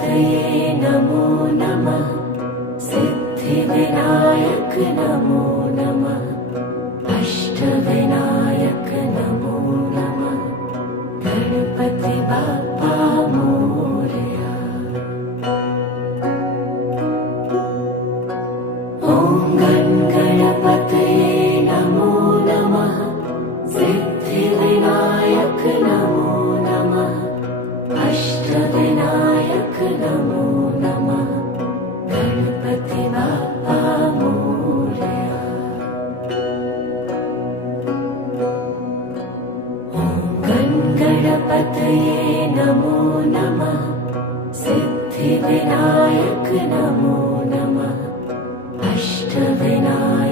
तये नमो नमः। सिद्धिविनायक नमो नमः। अष्टविनायक नमो नमः। गणपति बाप्पा मोरया। ॐ गणपतये नमो नमः। सिद्धिविनायक नमो नमः। अष्टविनायक नमो नमः। गणपति बाप्पा मोरया। ॐ गणपतये नमो नमः। सिद्धिविनायक नमो नमः। अष्टविनायक